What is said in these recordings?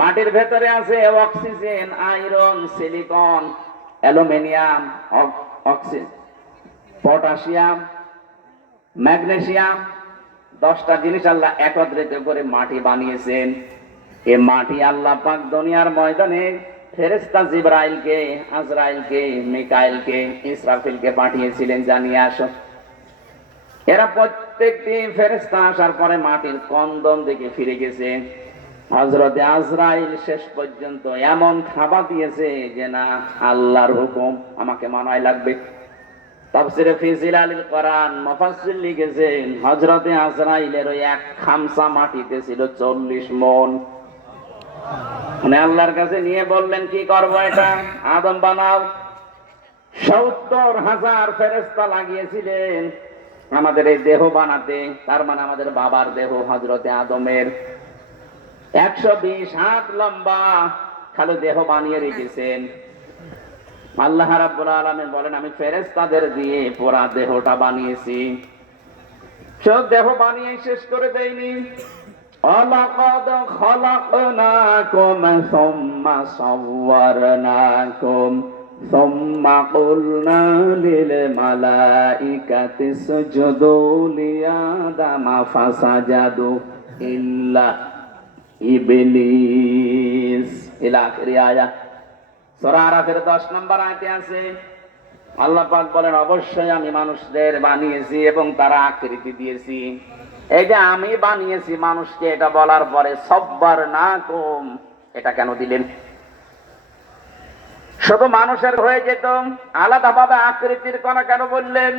মাটির ভেতরে আছে oxygen, iron, silicon, aluminium, potassium, magnesium, 10টা জিনিস আল্লাহ একত্রিত করে মাটি বানিয়েছেন। এ মাটি আল্লাহ পাক দুনিয়ার ময়দানে ফেরেশতা জিবরাইলকে, আজরাইলকে, মিকাইলকে, ইসরাফিলকে পাঠিয়েছিলেন, জানিয়ে আসো। এরা প্রত্যেকটি ফেরেশতা আসার পরে মাটির কন্দন দিকে ফিরে গেছে। হযরতে আজরাইল শেষ পর্যন্ত এমন খাবার দিয়েছে যে না, আল্লাহর হুকুম, আমাকে মানাই লাগবে। তাফসীরে ফি জিলালিল কোরআন মুফাসসির লিখেছেন, হযরতে আজরাইলের ওই এক খামসা মাটিতে ছিল 40 মণ। মানে আল্লাহর কাছে নিয়ে বললেন, কি করব এটা? আদম বানাও। 70,000 ফেরেশতা লাগিয়েছিলেন আমাদের এই দেহ বানাতে, তার মানে আমাদের বাবার দেহ হযরতে আদমের 120 হাত লম্বা খালি দেহ বানিয়ে রেখেছেন। আল্লাহ রাব্বুল আলামিন বলেন, আমি ফেরেশতাদের দিয়ে পুরা দেহটা বানিয়েছি। সব দেহ বানিয়ে শেষ করে দেইনি। ওয়ালাকাদ খালাকনাকুম সুম্মা সাওয়ারনাকুম সুম্মা কুলনা লিল মালাইকাতি ইসজুদু লিআদামা ফাসাজাদু ইল্লা ইবলিস। ইলা আখির আয়াত। সূরা আরাফের 10 নম্বর আয়াতে আছে, আল্লাহ পাক বলেন, অবশ্যই আমি মানুষদের বানিয়েছি এবং তারা আকৃতি দিয়েছি। এই যে আমি বানিয়েছি মানুষকে, এটা বলার পরে সাব্বারনাকুম, এটা কেন দিলেন? শুধু মানুষের হয়ে যেত, আলাদাভাবে আকৃতির কথা কেন বললেন?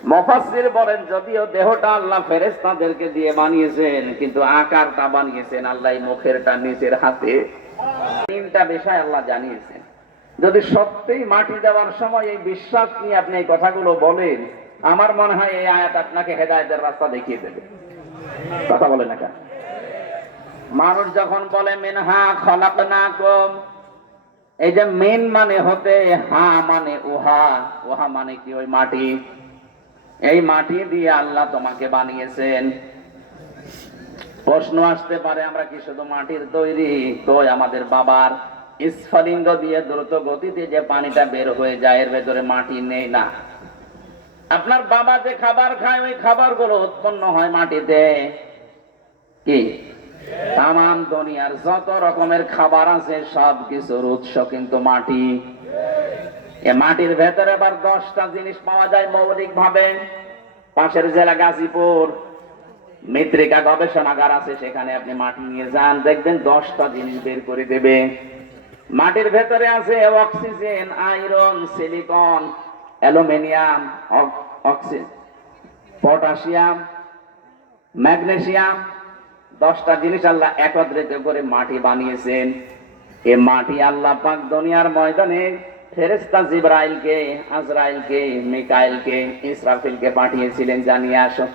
মুফাসসির বলেন, যদিও দেহটা আল্লাহ ফেরেশতাদেরকে দিয়ে বানিয়েছেন, কিন্তু আকারটা বানিয়েছেন আল্লাহ মুখেরটা নিজের হাতে। 3টা বিষয় আল্লাহ জানিয়েছেন। যদি সত্যিই মাটি দেওয়ার সময় এই বিশ্বাস নিয়ে আপনি এই কথাগুলো বলেন, আমার মনে হয় এই আয়াত আপনাকে হেদায়েতের রাস্তা দেখিয়ে দেবে। কথা বলে না কেন? মানুষ যখন বলে মিনহা খলাকনাকুম, এই যে মিন মানে হতে, হা মানে উহা, উহা মানে কি? ওই মাটি। এই মাটি দিয়ে আল্লাহ তোমাকে বানিয়েছেন। প্রশ্ন আসতে পারে, আমরা কি শুধু মাটির তৈরি? তো আমাদের বাবার স্ফলিঙ্গ দিয়ে দ্রুত গতিতে যে পানিটা বের হয়ে যায়, এর ভেতরে মাটি নেই না? আপনার বাবা যে খাবার খায়, ওই খাবারগুলো উৎপন্ন হয় মাটিতে। কি? তামাম দুনিয়ার যত রকমের খাবার আছে সব কিছুর উৎস কিন্তু মাটি। এ মাটির ভেতরে আবার 10টা জিনিস পাওয়া যায় মৌলিক ভাবে। পাশের জেলা গাজীপুর মৃত্তিকা গবেষণাগার আছে, সেখানে আপনি মাটি নিয়ে যান, দেখবেন 10টা জিনিস বের করে দেবে। মাটির ভেতরে আছে oxygen, iron, silicon, aluminium, potassium, magnesium, 10টা জিনিস আল্লাহ একত্রিত করে মাটি বানিয়েছেন। এ মাটি আল্লাহ পাক দুনিয়ার ময়দানে ফেরেশতা জিবরাইলকে, আজরাইলকে, মিকাইলকে, ইসরাফিলকে পাঠিয়েছিলেন, জানিয়ে আসো।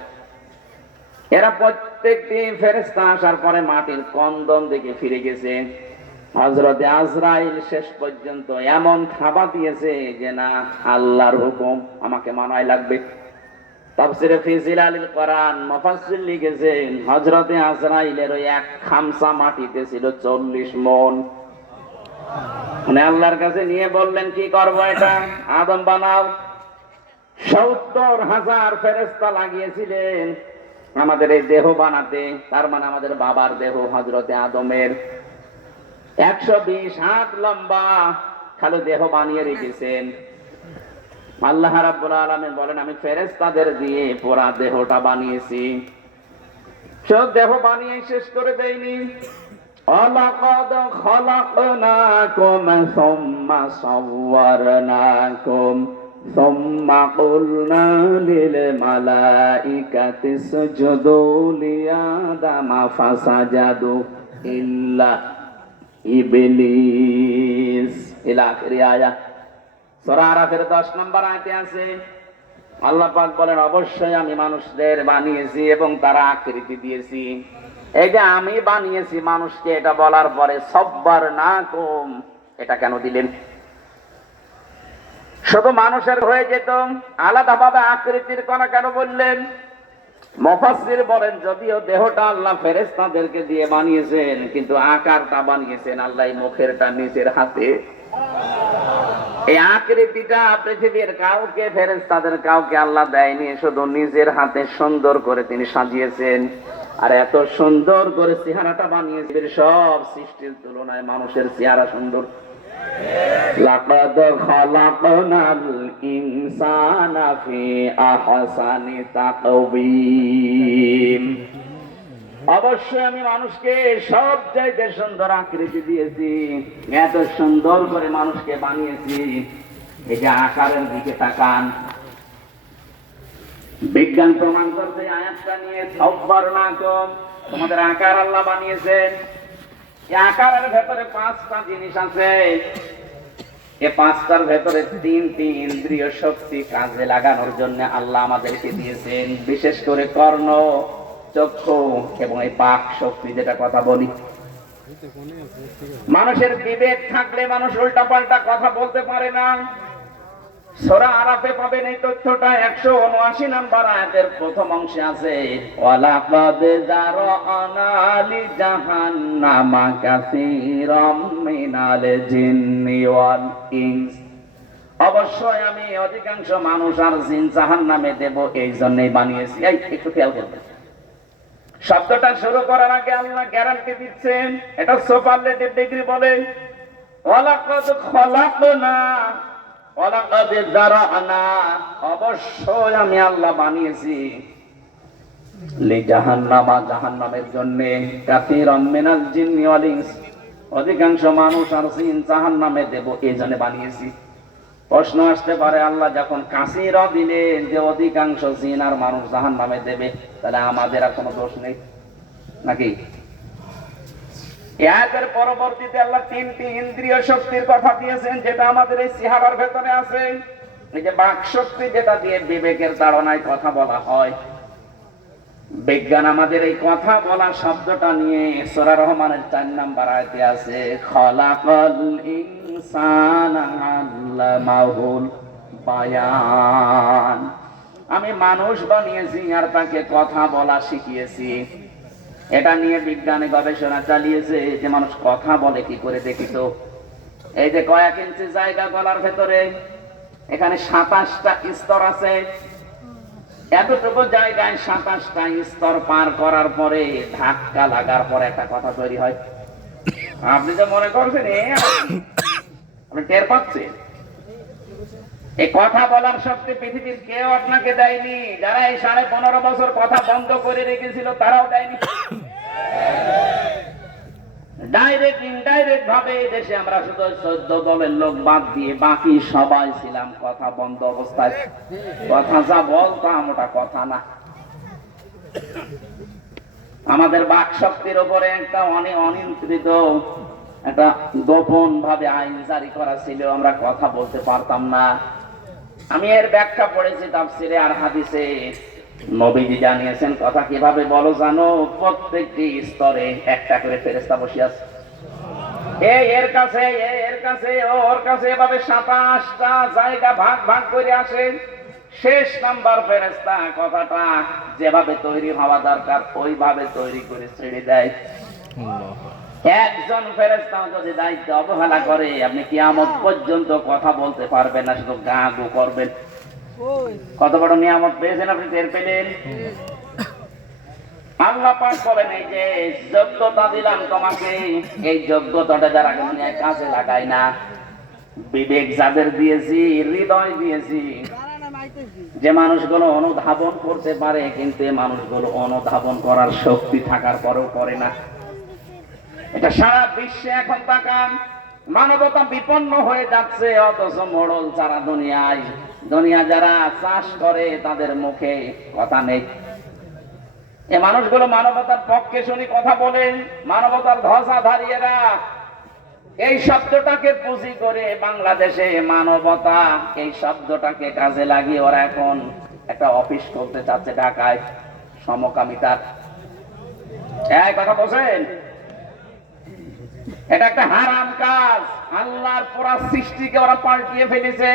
এরা প্রত্যেকটি ফেরেশতা আসার পরে মাটির কন্দন দিকে ফিরে গেছে। হযরতে আজরাইল শেষ পর্যন্ত এমন খাবার দিয়েছে যে না, আল্লাহর হুকুম, আমাকে মানাই লাগবে। তাফসীরে ফি জিলালিল কোরআন মুফাসসির লিখেছেন, হযরতে আজরাইলের ওই এক খামসা মাটিতে ছিল 40 মণ। মানে আল্লাহর কাছে নিয়ে বললেন, কি করব এটা? আদম বানাও। 70,000 ফেরেশতা লাগিয়েছিলেন আমাদের এই দেহ বানাতে, তার মানে আমাদের বাবার দেহ হযরতে আদমের 120 হাত লম্বা খালি দেহ বানিয়ে রেখেছেন। আল্লাহ রাব্বুল আলামিন বলেন, আমি ফেরেশতাদের দিয়ে পুরা দেহটা বানিয়েছি। সব দেহ বানিয়ে শেষ করে দেইনি। ওয়ালাকাদ খালাকনাকুম সুম্মা সাওয়ারনাকুম সুম্মা কুলনা লিল মালাইকাতি ইসজুদু লিআদামা ফাসাজাদু ইল্লা ইবলিস। ইলা আখির আয়াত। সূরা আরাফের 10 নম্বর আয়াতে আছে, আল্লাহ পাক বলেন, অবশ্যই আমি মানুষদের বানিয়েছি এবং তারা আকৃতি দিয়েছি। এই যে আমি বানিয়েছি মানুষকে, এটা বলার পরে সাব্বারনাকুম, এটা কেন দিলেন? শুধু মানুষের হয়ে যেত, আলাদাভাবে আকৃতির কথা কেন বললেন? মুফাসসির বলেন যদিও দেহটা আল্লাহ ফেরেশতাদেরকে দিয়ে বানিয়েছেন, কিন্তু আকারটা বানিয়েছেন আল্লাহ মুখেরটা নিজের হাতে। এই আকৃতিটা পৃথিবীর কাউকে, ফেরেশতাদের কাউকে আল্লাহ দেয়নি, শুধু নিজের হাতে সুন্দর করে তিনি সাজিয়েছেন। আর এত সুন্দর করে চেহারাটা বানিয়েছেন, সব সৃষ্টির তুলনায় মানুষের চেহারা সুন্দর। লাকাদ খালাকনাল ইনসানা ফি আহসানি তাকওয়িম। অবশ্যই আমি মানুষকে সব চাইতে সুন্দর আকৃতি দিয়েছি, এত সুন্দর করে মানুষকে বানিয়েছি। এই যে আকারের দিকে তাকান, বিজ্ঞান প্রমাণ করতে আয়াতটা নিয়ে সব্বার না কম, তোমাদের আকার আল্লাহ বানিয়েছেন। এই আকারের ভেতরে 5টা জিনিস আছে। এই 5টার ভেতরে 3টি ইন্দ্রিয় শক্তি কাজে লাগানোর জন্য আল্লাহ আমাদেরকে দিয়েছেন, বিশেষ করে কর্ণ, চক্ষু এবং এই বাক শক্তি, যেটা কথা বলি। মানুষের বিবেক থাকলে মানুষ উল্টা পাল্টা কথা বলতে পারে না। সূরা আরাফে পাবেন এই তথ্যটা, 179 নম্বর আয়াতের প্রথম অংশে আছে, ওয়ালাকাদ যারানা লিজাহান্নামা কাসীরাম মিনাল জিন্নি ওয়াল ইনস। অবশ্যই আমি অধিকাংশ মানুষ আর জিন জাহান্নামে দেব, এই জন্যই বানিয়েছি। এই একটু খেয়াল করবেন, শব্দটা শুরু করার আগে আল্লাহ গ্যারান্টি দিচ্ছেন, এটা সুপারলেটিভ ডিগ্রি বলে। ওয়ালাকাদ খালাকনা, ওয়ালাকাদ যারানা, অবশ্যই আমি আল্লাহ বানিয়েছি লিজাহান্নামা, জাহান্নামের জন্য, কাসীরাম মিনাল জিন্নি ওয়াল ইনস, অধিকাংশ মানুষ আর জিন জাহান্নামে দেব, এই জন্য বানিয়েছি। প্রশ্ন আসতে পারে, আল্লাহ যখন কাসীরা দিলেন যে অধিকাংশ জিন আর মানুষ জাহান্নামে দেবে, তাহলে আমাদের আর কোনো দোষ নেই নাকি? এই আয়াতের পরবর্তীতে আল্লাহ 3টি ইন্দ্রিয় শক্তির কথা দিয়েছেন, যেটা আমাদের এই চেহারার ভেতরে আছে। এই যে বাক শক্তি, যেটা দিয়ে বিবেকের তাড়নায় কথা বলা হয়। বিজ্ঞান আমাদের এই কথা বলা শব্দটা নিয়ে সূরা রহমানের 4 নম্বর আয়াতে আছে, খালাকাল ইনসানা আল্লামাহুল বায়ান। আমি মানুষ বানিয়েছি আর তাকে কথা বলা শিখিয়েছি। এটা নিয়ে বিজ্ঞানে গবেষণা চালিয়েছে যে মানুষ কথা বলে কি করে, দেখি তো। এই যে কয়েক ইঞ্চি জায়গা গলার ভেতরে, এখানে 27টা স্তর আছে। এতটুকু জায়গায় 27টা স্তর পার করার পরে ধাক্কা লাগার পরে একটা কথা তৈরি হয়। আপনি তো মনে করছেন আপনি টের পাচ্ছেন, এই কথা বলার শক্তি পৃথিবীর কেউ আপনাকে দেয়নি। যারা এই 15.5 বছর কথা বন্ধ করে রেখেছিল তারাও দেয়নি। ডাইরেক্ট ইনডাইরেক্ট ভাবে দেশে আমরা শুধু 14 দলের লোক বাদ দিয়ে বাকি সবাই ছিলাম কথা বন্ধ অবস্থায়। কথা যা বলতাম ওটা কথা না। আমাদের বাক শক্তির উপরে একটা অনিয়ন্ত্রিত, একটা গোপন ভাবে আইন জারি করা ছিল, আমরা কথা বলতে পারতাম না। আমি এর ব্যাখ্যা পড়েছি তাফসিরে আর হাদিসে। নবীজি জানিয়েছেন কথা কিভাবে বলো জানো? প্রত্যেকটি স্তরে একটা করে ফেরেশতা বসে আছে। এর কাছে, এর কাছে, ওর কাছে, এভাবে 27টা জায়গা ভাগ ভাগ করে আসে। শেষ নাম্বার ফেরেশতা কথাটা যেভাবে তৈরি হওয়া দরকার ওইভাবে তৈরি করে ছেড়ে দেয়। একজন ফেরেশতা যদি দায়িত্ব অবহেলা করে, আপনি কিয়ামত পর্যন্ত কথা বলতে পারবেন না, শুধু গা গু করবেন। কত বড় নিয়ামত পেয়েছেন আপনি, টের পেলেন? আল্লাহ পাক বলেন, এই যে যোগ্যতা দিলাম তোমাকে, এই যোগ্যতাটা যারা দুনিয়ায় কাজে লাগায় না, বিবেক যাদের দিয়েছি, হৃদয় দিয়েছি, যে মানুষগুলো অনুধাবন করতে পারে, কিন্তু এই মানুষগুলো অনুধাবন করার শক্তি থাকার পরেও করে না। এটা সারা বিশ্বে এখন তাকান, মানবতা বিপন্ন হয়ে যাচ্ছে, অথচ মোড়ল সারা দুনিয়ায়। দুনিয়া যারা চাষ করে তাদের মুখে কথা নেই। এই মানুষগুলো মানবতার পক্ষে শুনি কথা বলেন, মানবতার ধ্বজাধারীরা। এই শব্দটাকে পুঁজি করে বাংলাদেশে মানবতা, এই শব্দটাকে কাজে লাগিয়ে ওরা এখন একটা অফিস করতে চাচ্ছে ঢাকায়, সমকামিতার। এই কথা বলছেন, এটা একটা হারাম কাজ। আল্লাহর পুরা সৃষ্টিকে ওরা পাল্টিয়ে ফেলেছে।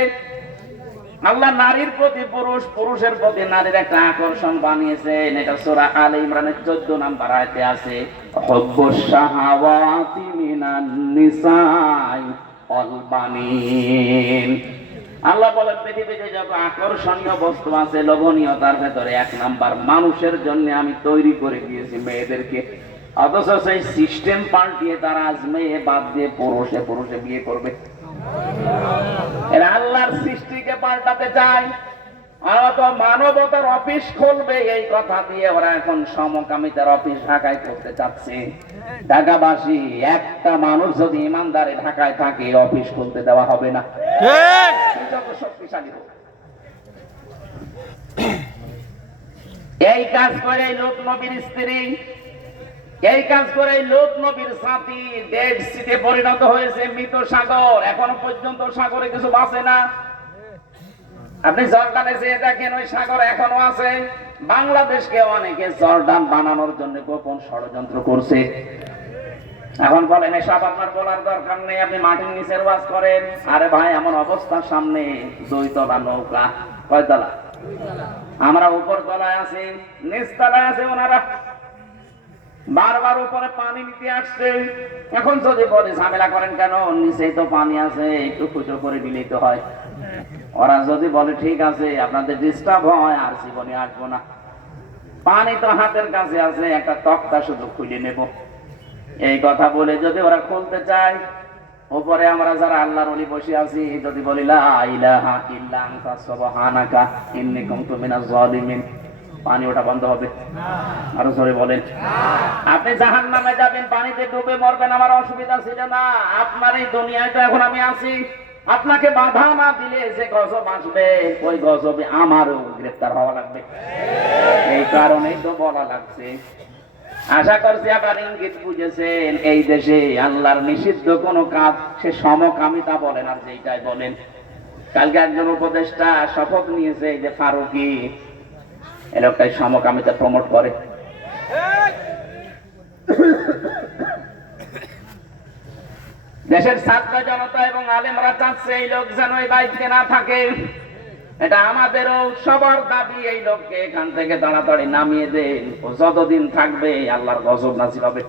আল্লাহ নারীর প্রতি পুরুষ, পুরুষের প্রতি নারীর একটা আকর্ষণ বানিয়েছেন। এটা সূরা আলে ইমরানের 14 নম্বর আয়াতে আছে, হুব্বুশ শাহাওয়াতি মিনান নিসাই ওয়াল বানিন। আল্লাহ বলেন পৃথিবীতে যত আকর্ষণীয় বস্তু আছে, লোভনীয়তার ভেতরে 1 নাম্বার মানুষের জন্য আমি তৈরি করে দিয়েছি মেয়েদেরকে। অথচ সেই সিস্টেম পাল্টিয়ে তারা আজ মেয়ে বাদ দিয়ে পুরুষে পুরুষে বিয়ে করবে। এরা আল্লাহর সৃষ্টিকে পাল্টাতে চায়, আর তো মানবতার অফিস খুলবে এই কথা দিয়ে ওরা এখন সমকামিতার অফিস ঢাকায় করতে চাচ্ছে। ঢাকাবাসী, একটা মানুষ যদি ইমানদারে ঢাকায় থাকে অফিস খুলতে দেওয়া হবে না, যত শক্তিশালী হোক। এই কাজ করে লূত নবীর স্ত্রী, এই কাজ করে লূত নবীর সাথী ডেড সিতে পরিণত হয়েছে মৃত সাগর। এখনো পর্যন্ত সাগরে কিছু বাঁচে না। আপনি জর্ডানে যেয়ে দেখেন ওই সাগর এখনো আছে। বাংলাদেশকে অনেকে জর্ডান বানানোর জন্য গোপন ষড়যন্ত্র করছে। এখন বলেন এসব আপনার বলার দরকার নেই, আপনি মাটির নিচের ওয়াজ করেন। আরে ভাই, এমন অবস্থার সামনে 2 তলা নৌকা, কয় তলা? আমরা উপর তলায় আছি, নিচ তলায় আছে ওনারা। বারবার উপরে পানি নিতে আসছে। এখন যদি বলে ঝামেলা করেন কেন, নিচেই তো পানি আছে, একটু ফুটো করে দিলেই তো হয়। ওরা যদি বলে ঠিক আছে, আপনাদের ডিস্টার্ব হয়, আর জীবনে আসবো না। পানি তো হাতের কাছে আছে, একটা তক্তা শুধু খুলে নেব। এই কথা বলে যদি ওরা খুলতে চায়, উপরে আমরা যারা আল্লাহর ওলি বসে আছি যদি বলি লা ইলাহা ইল্লা আনতা সুবহানাকা ইন্নী কুনতু মিনাজ জালিমিন, পানি ওটা বন্ধ হবে? আরো জোরে বলেন। আপনি জাহান্নামে যাবেন, পানিতে ডুবে মরবেন, আমার অসুবিধা ছিল না। আপনার এই দুনিয়ায় তো এখন আমি আছি। আপনাকে বাধা না দিলে যে গজব আসবে, ওই গজবে আমারও গ্রেফতার হওয়া লাগবে। এই কারণেই তো বলা লাগছে। আশা করছি আবার ইঙ্গিত বুঝেছেন। এই দেশে আল্লাহর নিষিদ্ধ কোন কাজ সে সমকামিতা বলেন আর যেইটাই বলেন। কালকে একজন উপদেষ্টা শপথ নিয়েছে, এই যে ফারুকি, এই লোকটাই সমকামিতা প্রমোট করে। দেশের ছাত্র জনতা এবং আলেমরা চাচ্ছে এই লোক যেন এই বাইকে না থাকে। এটা আমাদেরও সবার দাবি, এই লোককে এখান থেকে তাড়াতাড়ি নামিয়ে দেন। ও যতদিন থাকবে আল্লাহর গজব নাযিল হবে।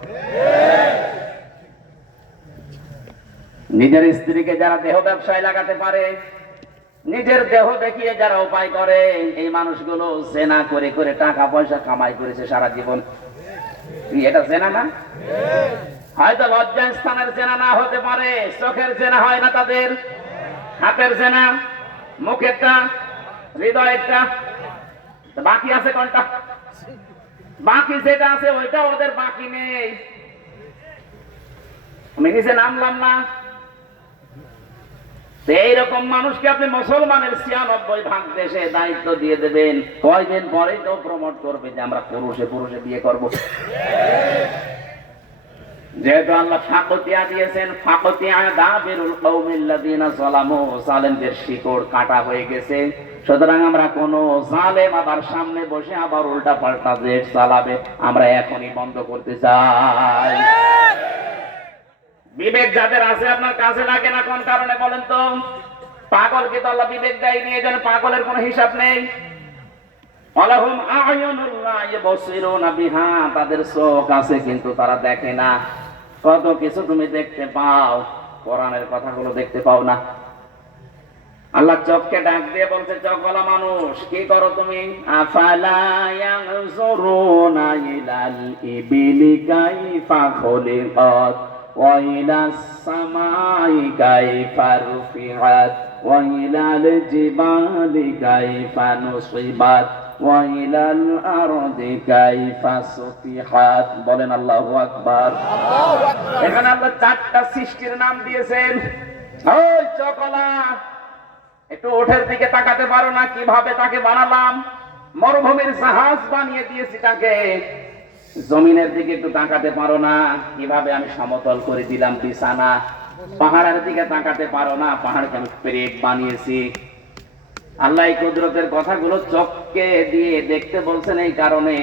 নিজের স্ত্রীকে যারা দেহ ব্যবসায় লাগাতে পারে, নিজের দেহ দেখিয়ে যারা উপায় করে, এই মানুষগুলো জেনা করে করে টাকা পয়সা কামাই করেছে সারা জীবন। এটা জেনা না? হয়তো লজ্জাস্থানের জেনা না হতে পারে, চোখের জেনা হয় না তাদের, হাতের জেনা, মুখেরটা, হৃদয়েরটা। বাকি আছে কোনটা? বাকি যেটা আছে ওইটা ওদের বাকি নেই। আমি নিচে নামলাম না। এইরকম মানুষকে আপনি মুসলমানের 96% দেশে দায়িত্ব দিয়ে দেবেন, কয়দিন পরেই তো প্রমোট করবে যে আমরা পুরুষে পুরুষে বিয়ে করব। যেহেতু আল্লাহ ফাকতিয়া দিয়েছেন, ফাকতিয়া দাবিরুল কওমিল্লাযিনা যালামু, জালেমদের শিকড় কাটা হয়ে গেছে। সুতরাং আমরা কোন জালেম আবার সামনে বসে আবার উল্টা পাল্টা দেশ চালাবে আমরা এখনই বন্ধ করতে চাই। বিবেক যাদের আছে আপনার কাছে লাগে না কোন কারণে বলেন তো? পাগলকে তো আল্লাহ বিবেক দেয়নি, এই জন্য পাগলের কোনো হিসাব নেই। আলাহুম আ'য়ুনুন লা ইউবসিরুনা বিহা, তাদের চোখ আছে কিন্তু তারা দেখে না। কত কিছু তুমি দেখতে পাও, কোরআনের কথাগুলো দেখতে পাও না। আল্লাহ চোখকে ডাক দিয়ে বলছে, চোখওয়ালা মানুষ কি করো তুমি? আফালা ইয়ানজুরুনা ইলাল ইবিলি কাইফা খুলিকাত ওয়া ইলাস সামাই কাইফা রুফিআত ওয়া ইলাল জিবালি কাইফা নুসিবাত ওয়া ইলাল আরদি কাইফা সুতিহাত। বলেন আল্লাহু আকবার। এখানে আল্লাহ 4টা সৃষ্টির নাম দিয়েছেন। ওই চোখওয়ালা, একটু ওঠের দিকে তাকাতে পারো না? কিভাবে তাকে বানালাম, মরুভূমির জাহাজ বানিয়ে দিয়েছি তাকে। জমিনের দিকে একটু তাকাতে পারো না? কিভাবে আমি সমতল করে দিলাম বিছানা। পাহাড়ের দিকে তাকাতে পারো না? পাহাড়কে আমি পেরেক বানিয়েছি। আল্লাহ এই কুদরতের কথাগুলো চোখকে দিয়ে দেখতে বলছেন। এই কারণে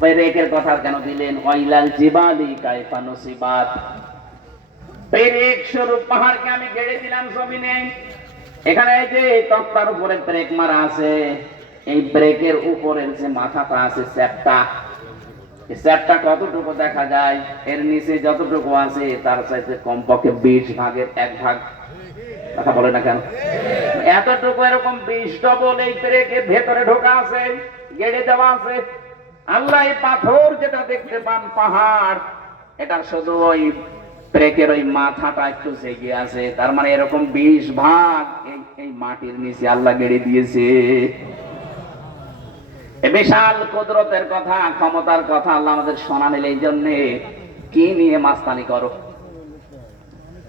পেরেকের কথা কেন দিলেন? ওয়াইলাল জিবালি কাইফা নুসিবাত, পেরেক স্বরূপ পাহাড়কে আমি গেড়ে দিলাম জমিনে। এখানে এই যে তক্তার উপরে ব্রেক মারা আছে, এই ব্রেকের উপরের যে মাথাটা আছে চ্যাপটা, এই চ্যাপটা কতটুকু দেখা যায়, এর নিচে যতটুকু আছে তার চাইতে কমপক্ষে 20 ভাগের 1 ভাগ, কথা বলে না কেন, এতটুকু এরকম 20 ডবল এই ব্রেকের ভেতরে ঢোকা আছে, গেড়ে দেওয়া আছে। আল্লাহ এই পাথর যেটা দেখতে পান পাহাড়, এটা শুধু ওই ব্রেকের ওই মাথাটা একটু জেগে আছে, তার মানে এরকম 20 ভাগ এই মাটির নিচে আল্লাহ গেড়ে দিয়েছে। এ বিশাল কুদরতের কথা, ক্ষমতার কথা আল্লাহ আমাদের শোনালেন। এই জন্য কি নিয়ে মাস্তানি করো?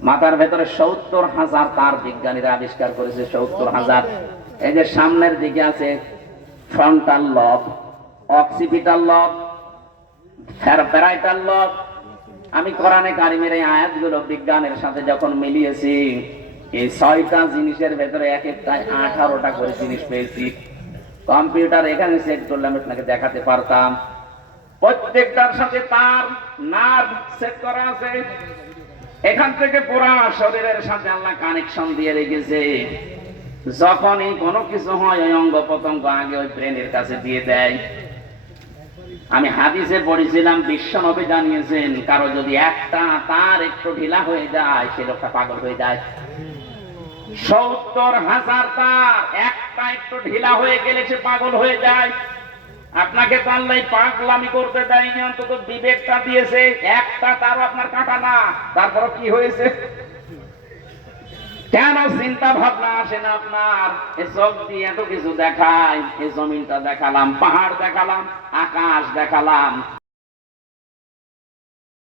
মাথার ভেতরে 70,000 তার বিজ্ঞানীরা আবিষ্কার করেছে, 70,000। এই যে সামনের দিকে আছে ফ্রন্টাল লব, অক্সিপিটাল লব, প্যারাইটাল লব। আমি কোরআনে কারিমের এই আয়াতগুলো বিজ্ঞানের সাথে যখন মিলিয়েছি, এই 6টা জিনিসের ভেতরে এক একটায় 18টা করে জিনিস পেয়েছি। কম্পিউটার এখানে সেট করলে আমি আপনাকে দেখাতে পারতাম। প্রত্যেকটার সাথে তার নার্ভ সেট করা আছে, এখান থেকে পুরো শরীরের সাথে আল্লাহ কানেকশন দিয়ে রেখেছে। যখনই কোনো কিছু হয় ওই অঙ্গ প্রত্যঙ্গ আগে ওই ব্রেনের কাছে দিয়ে দেয়। আমি হাদিসে পড়েছিলাম, বিশ্বনবী জানিয়েছেন কারো যদি একটা তার একটু ঢিলা হয়ে যায় সে লোকটা পাগল হয়ে যায়। 70,000 তার একটা একটু ঢিলা হয়ে গেলে সে পাগল হয়ে যায়। আপনাকে তো আল্লাহ পাগলামি করতে দেয়নি, অন্তত বিবেকটা দিয়েছে। একটা তারও আপনার কাটা না, তারপর কি হয়েছে? কেন চিন্তা ভাবনা আসে না আপনার? এই চোখ দিয়ে এত কিছু দেখায়, এই জমিনটা দেখালাম, পাহাড় দেখালাম, আকাশ দেখালাম,